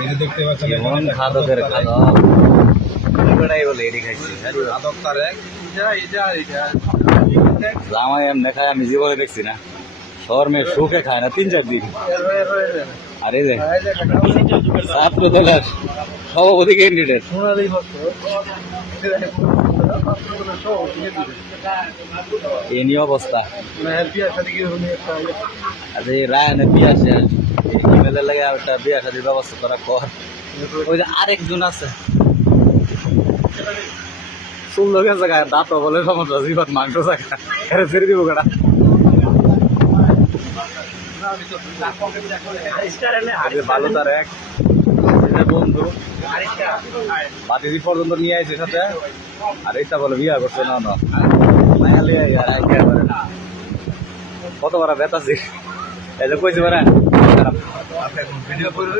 এই যে দেখতে পাচ্ছেন এমন খাদকের খাদক এটাই বলে এটি খাইছি খাদক তার এক জামাই এমনি খায় আমি জীবনে দেখছি না শহর মেয়ে সুখে খায় না 3-4 দিন আর এই যে ছাত্র দলের সভাপতি ক্যান্ডিডেট এই নিয়ে অবস্থা আচ্ছা এই রায়নের বিয়া শেষ ইমেলের লাগে একটা বিয়া শাদির ব্যবস্থা করা কর ওই যে আরেকজন আছে চুল লোকের জায়গায় দাঁত বলে সমস্যা জীবন মাংস জায়গা এরা ছেড়ে দিব কেনা ভালো তার এক বন্ধু বাতিজি পর্যন্ত নিয়ে আসছে সাথে আর এটা বলে বিয়া করছে না না কত বড় বেতাছি এই যে কইছে বড় ভিডিও করে